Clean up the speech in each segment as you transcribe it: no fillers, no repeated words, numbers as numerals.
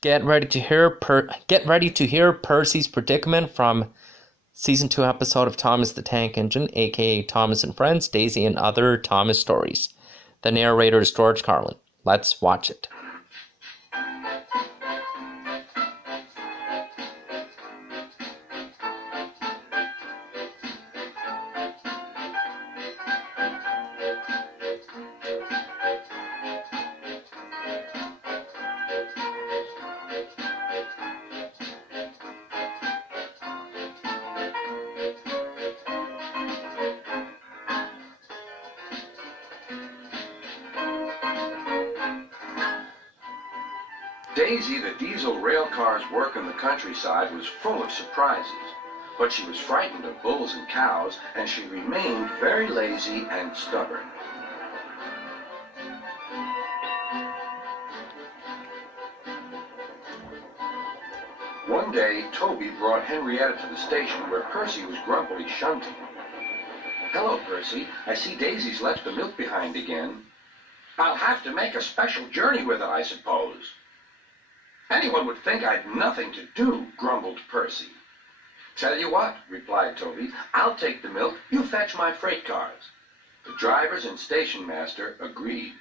Get ready to hear Percy's predicament from season 2 episode of Thomas the Tank Engine, aka Thomas and Friends, Daisy and Other Thomas Stories. The narrator is George Carlin. Let's watch it. Daisy, the diesel rail car's work in the countryside, was full of surprises, but she was frightened of bulls and cows, and she remained very lazy and stubborn. One day, Toby brought Henrietta to the station where Percy was grumpily shunting. "Hello, Percy. I see Daisy's left the milk behind again." "I'll have to make a special journey with it, I suppose." "Anyone would think I'd nothing to do," grumbled Percy. "Tell you what," replied Toby, "I'll take the milk, you fetch my freight cars." The drivers and station master agreed.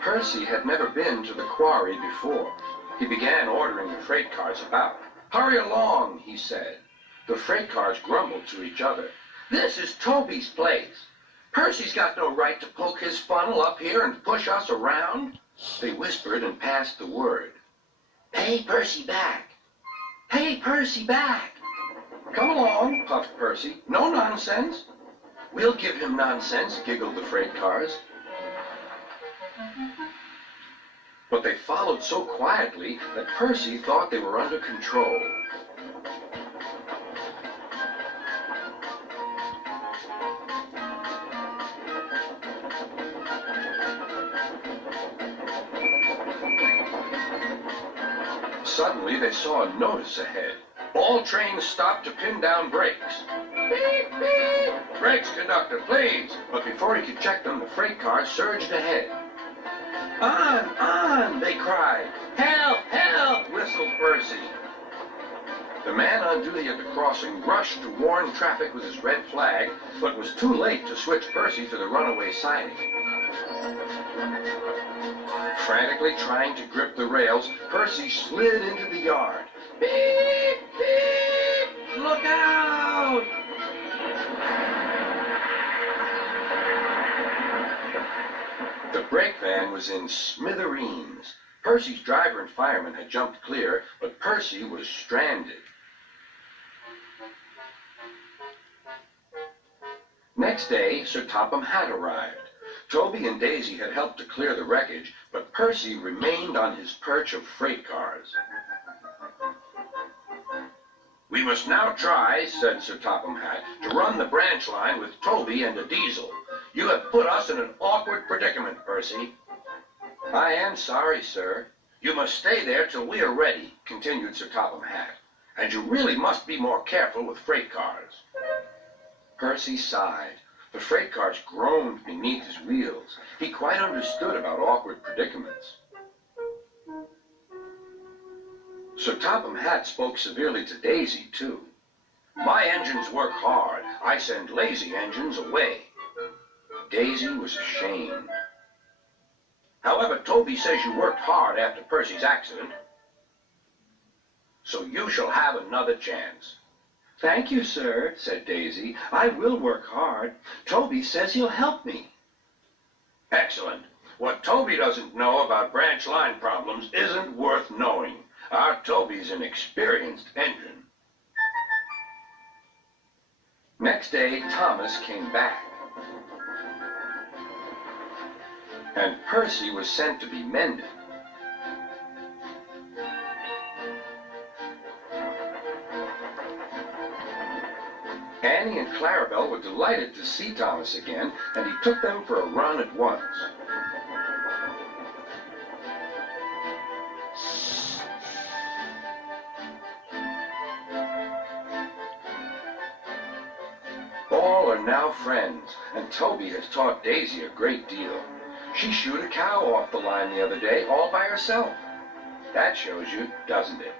Percy had never been to the quarry before. He began ordering the freight cars about. "Hurry along," he said. The freight cars grumbled to each other. "This is Toby's place. Percy's got no right to poke his funnel up here and push us around." They whispered and passed the word. "Pay Percy back. Pay Percy back." "Come along," puffed Percy. "No nonsense." "We'll give him nonsense," giggled the freight cars. But they followed so quietly that Percy thought they were under control. Suddenly, they saw a notice ahead. "All trains stop to pin down brakes." "Beep, beep!" "Brakes, conductor, please!" But before he could check them, the freight car surged ahead. On, they cried. "Help, help!" whistled Percy. The man on duty at the crossing rushed to warn traffic with his red flag, but was too late to switch Percy to the runaway siding. Frantically trying to grip the rails, Percy slid into the yard. "Beep, beep! Look out!" The brake van was in smithereens. Percy's driver and fireman had jumped clear, but Percy was stranded. Next day, Sir Topham had arrived. Toby and Daisy had helped to clear the wreckage, but Percy remained on his perch of freight cars. "We must now try," said Sir Topham Hatt, "to run the branch line with Toby and a diesel. You have put us in an awkward predicament, Percy." "I am sorry, sir." "You must stay there till we are ready," continued Sir Topham Hatt. "And you really must be more careful with freight cars." Percy sighed. The freight cars groaned beneath his wheels. He quite understood about awkward predicaments. Sir Topham Hatt spoke severely to Daisy, too. "My engines work hard. I send lazy engines away." Daisy was ashamed. "However, Toby says you worked hard after Percy's accident. So you shall have another chance." "Thank you, sir," said Daisy. "I will work hard. Toby says he'll help me." "Excellent. What Toby doesn't know about branch line problems isn't worth knowing. Our Toby's an experienced engine." Next day, Thomas came back. And Percy was sent to be mended. Annie and Clarabelle were delighted to see Thomas again, and he took them for a run at once. All or now friends, and Toby has taught Daisy a great deal. She shoot a cow off the line the other day all by herself. That shows you, doesn't it?